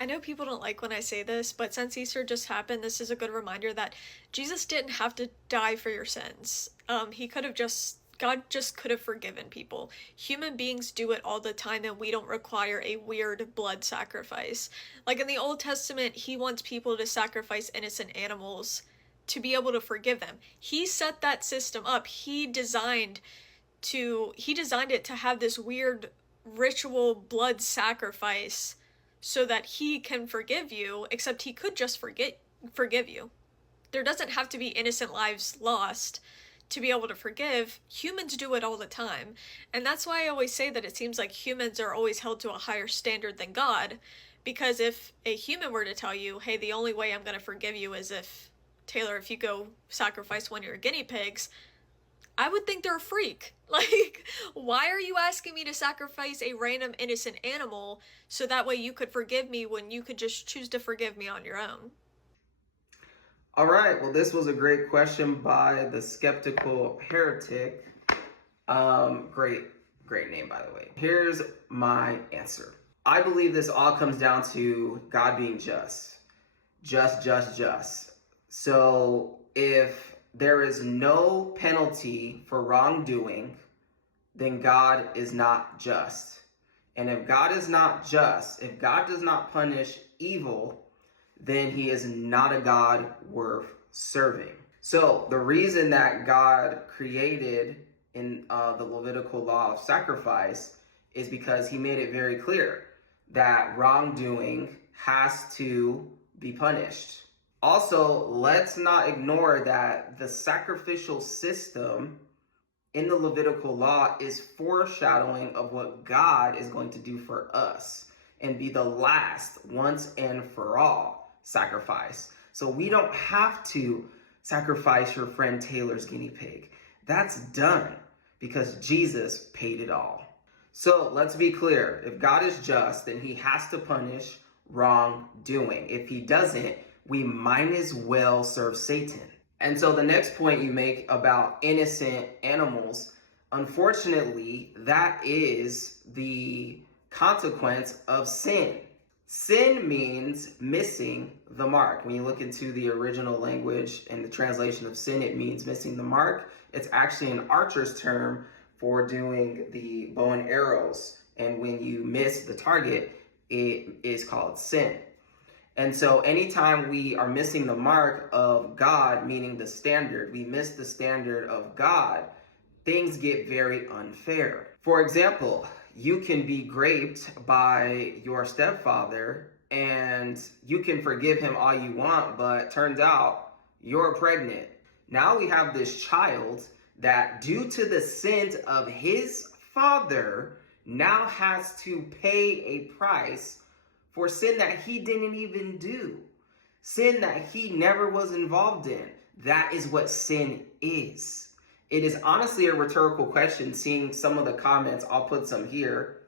I know people don't like when I say this, but since Easter just happened, this is a good reminder that Jesus didn't have to die for your sins. He could have God just could have forgiven people. Human beings do it all the time, and we don't require a weird blood sacrifice. Like in the Old Testament, he wants people to sacrifice innocent animals to be able to forgive them. He set that system up. He designed it to have this weird ritual blood sacrifice so that he can forgive you, except he could just forgive you. There doesn't have to be innocent lives lost to be able to forgive. Humans do it all the time. And that's why I always say that it seems like humans are always held to a higher standard than God. Because if a human were to tell you, hey, the only way I'm going to forgive you is if, Taylor, if you go sacrifice one of your guinea pigs, I would think they're a freak. Like, why are you asking me to sacrifice a random innocent animal so that way you could forgive me when you could just choose to forgive me on your own? All right. Well, this was a great question by the Skeptical Heretic. Great name, by the way. Here's my answer. I believe this all comes down to God being just. Just. So if there is no penalty for wrongdoing, then God is not just. And if God is not just, if God does not punish evil, then he is not a God worth serving. So the reason that God created in the Levitical law of sacrifice is because he made it very clear that wrongdoing has to be punished. Also, let's not ignore that the sacrificial system in the Levitical law is foreshadowing of what God is going to do for us and be the last, once and for all sacrifice. So we don't have to sacrifice your friend Taylor's guinea pig. That's done because Jesus paid it all. So let's be clear. If God is just, then he has to punish wrongdoing. If he doesn't, we might as well serve Satan. And so the next point you make about innocent animals, unfortunately, that is the consequence of sin. Sin means missing the mark. When you look into the original language and the translation of sin, it means missing the mark. It's actually an archer's term for doing the bow and arrows. And when you miss the target, it is called sin. And so anytime we are missing the mark of God, meaning the standard, we miss the standard of God, things get very unfair. For example, you can be raped by your stepfather and you can forgive him all you want, but turns out you're pregnant. Now we have this child that, due to the sins of his father, now has to pay a price for sin that he didn't even do, sin that he never was involved in. That is what sin is. It is honestly a rhetorical question, seeing some of the comments. I'll put some here.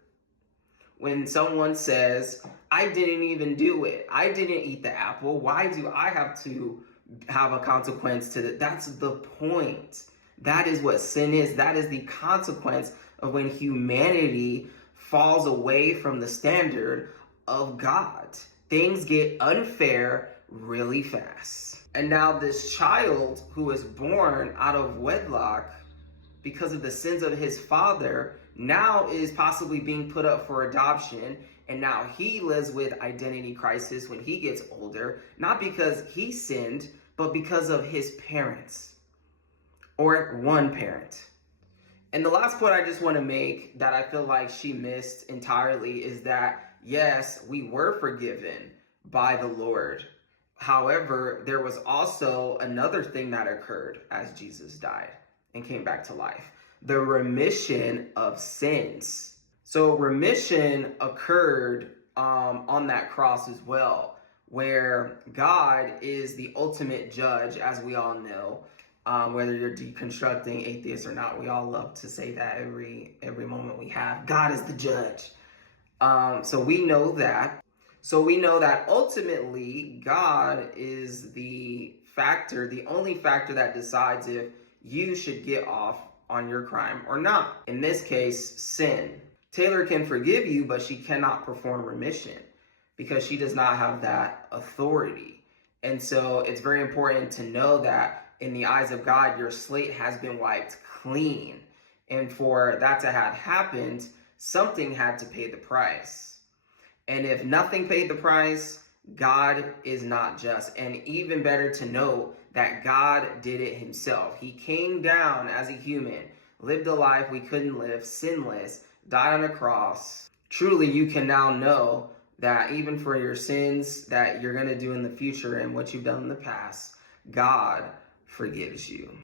When someone says, I didn't even do it, I didn't eat the apple, why do I have to have a consequence to that? That's the point. That is what sin is. That is the consequence of when humanity falls away from the standard of God. Things get unfair really fast. And now this child who is born out of wedlock because of the sins of his father now is possibly being put up for adoption, and now he lives with identity crisis when he gets older, not because he sinned, but because of his parents or one parent. And the last point I just want to make that I feel like she missed entirely is that yes, we were forgiven by the Lord. However, there was also another thing that occurred as Jesus died and came back to life: the remission of sins. So remission occurred on that cross as well, where God is the ultimate judge, as we all know. Whether you're deconstructing atheists or not, we all love to say that every moment we have. God is the judge. So we know that. So we know that ultimately God is the factor, the only factor that decides if you should get off on your crime or not. In this case, sin. Taylor can forgive you, but she cannot perform remission. because she does not have that authority. And so it's very important to know that in the eyes of God, your slate has been wiped clean. And for that to have happened, something had to pay the price. And if nothing paid the price, God is not just. And even better to note that God did it himself. He came down as a human, lived a life we couldn't live, sinless, died on a cross. Truly, you can now know that even for your sins that you're going to do in the future and what you've done in the past, God forgives you.